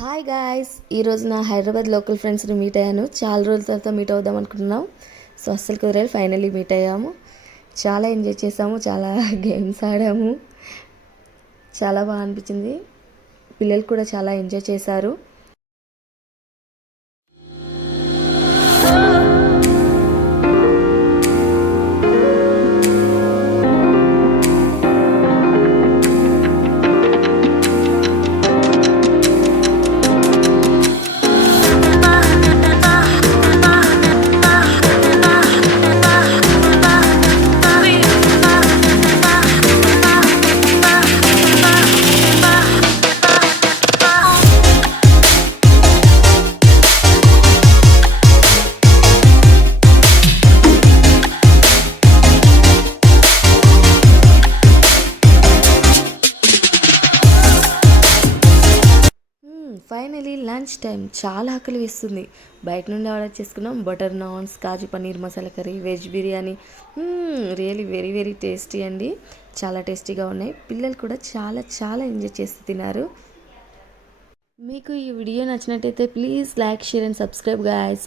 Hi guys, ఈరోజు నా హైదరాబాద్ లోకల్ ఫ్రెండ్స్ని మీట్ అయ్యాను. చాలా రోజుల తర్వాత మీట్ అవుదాం అనుకుంటున్నాం. సో అస్సలు కుదరలేదు, ఫైనల్లీ మీట్ అయ్యాము. చాలా ఎంజాయ్ చేసాము, చాలా గేమ్స్ ఆడాము, చాలా బాగా అనిపించింది. పిల్లలు కూడా చాలా ఎంజాయ్ చేశారు. Finally lunch time. చాలా ఆకలి వేస్తుంది. బయట నుండి ఆర్డర్ చేసుకున్నాం. Butter naans, kaju paneer masala curry, veg biryani. Really very very tasty అండి. చాలా టేస్టీగా ఉన్నాయి. పిల్లలు కూడా చాలా చాలా ఎంజాయ్ చేసి తిన్నారు. మీకు ఈ వీడియో నచ్చినట్టయితే please like, share and subscribe guys.